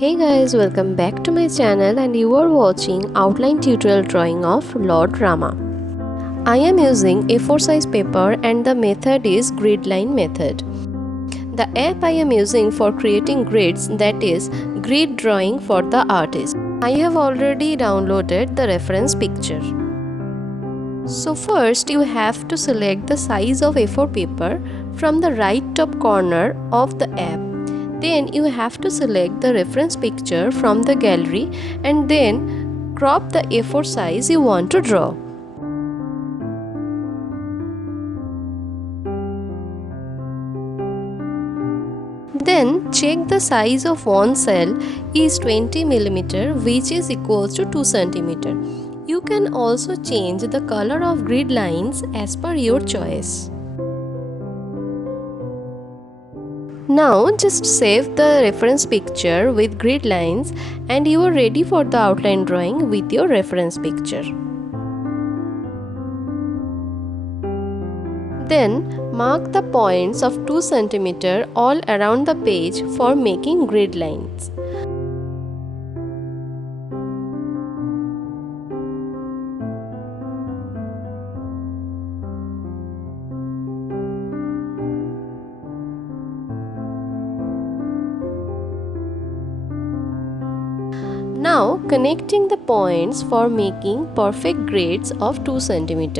Hey guys, welcome back to my channel and you are watching outline tutorial drawing of Lord Rama. I am using A4 size paper and the method is grid line method. The app I am using for creating grids, that is grid drawing for the artist. I have already downloaded the reference picture. So first you have to select the size of A4 paper from the right top corner of the app. Then you have to select the reference picture from the gallery and then crop the A4 size you want to draw. Then check the size of one cell is 20 mm, which is equals to 2 cm. You can also change the color of grid lines as per your choice. Now just save the reference picture with grid lines and you are ready for the outline drawing with your reference picture. Then mark the points of 2 cm all around the page for making grid lines. Now connecting the points for making perfect grids of 2 cm.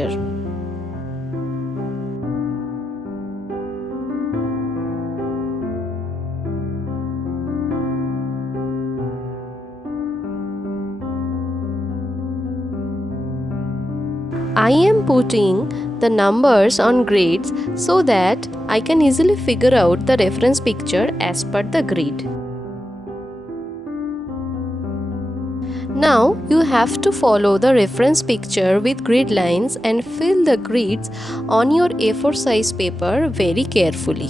I am putting the numbers on grids so that I can easily figure out the reference picture as per the grid. Now you have to follow the reference picture with grid lines and fill the grids on your A4 size paper very carefully.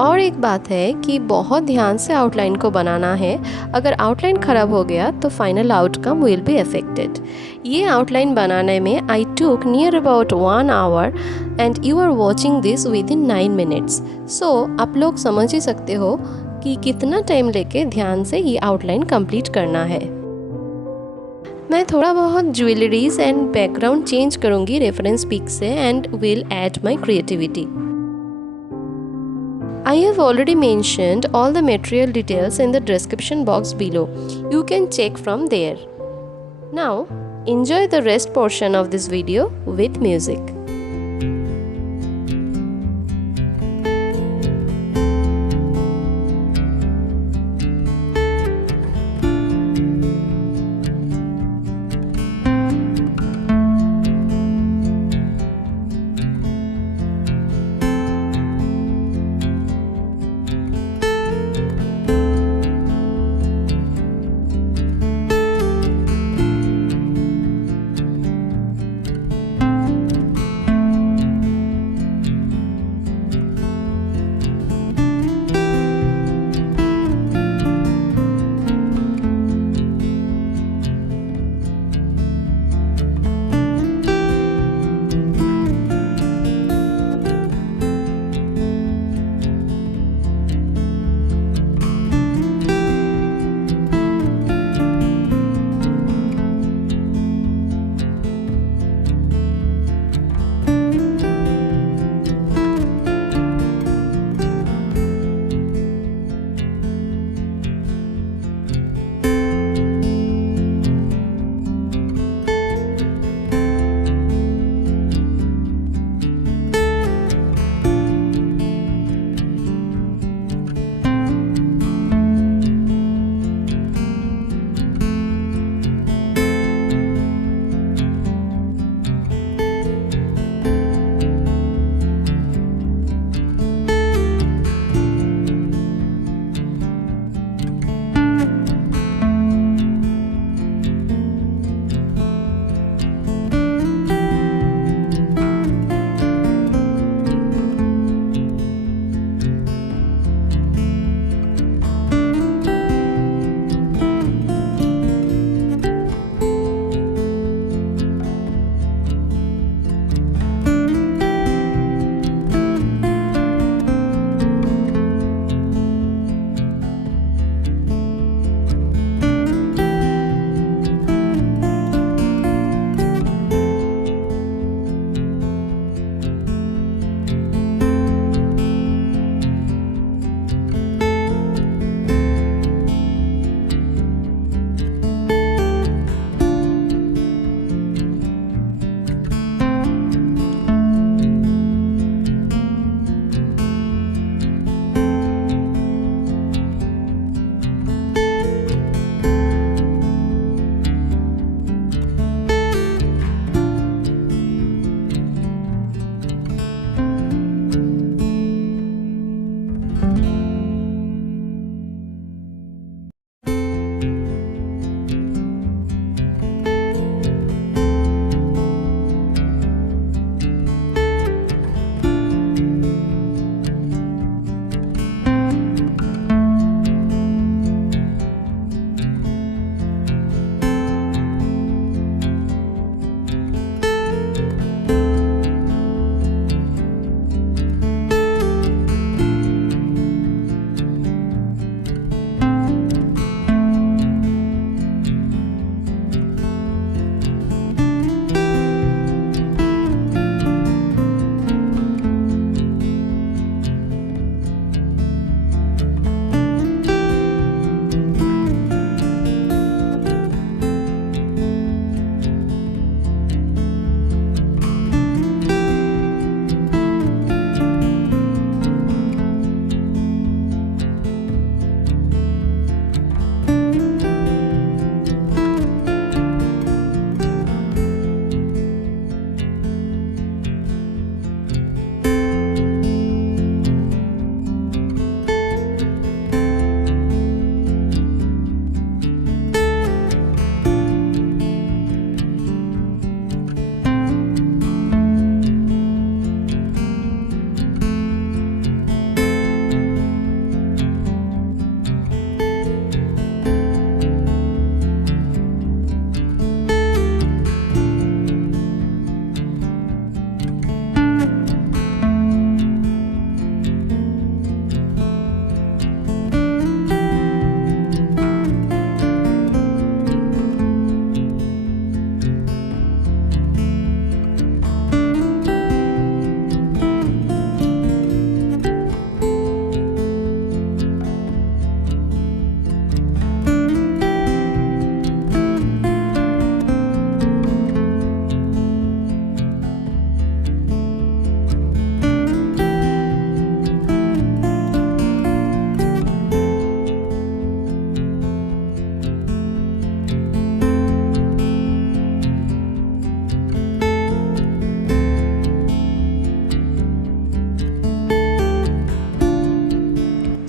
और एक बात है कि बहुत ध्यान से outline को बनाना है. अगर आउटलाइन ख़राब हो गया तो final outcome will be affected. ये आउटलाइन बनाने में I took near about 1 hour and you are watching this within 9 minutes. So आप लोग समझ ही सकते हो कि कितना टाइम लेके ध्यान से ये आउटलाइन कंप्लीट करना है. मैं थोड़ा बहुत ज्वेलरीज एंड बैकग्राउंड चेंज करूँगी रेफरेंस पिक से and will add my creativity. I have already mentioned all the material details in the description box below. You can check from there. Now, enjoy the rest portion of this video with music.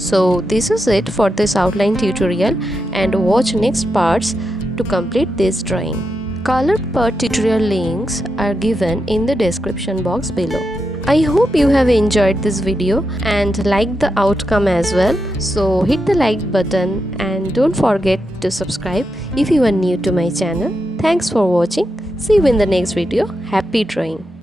So this is it for this outline tutorial, and watch next parts to complete this drawing. Colored part tutorial links are given in the description box below. I hope you have enjoyed this video and liked the outcome as well. So hit the like button and don't forget to subscribe if you are new to my channel. Thanks for watching. See you in the next video. Happy drawing!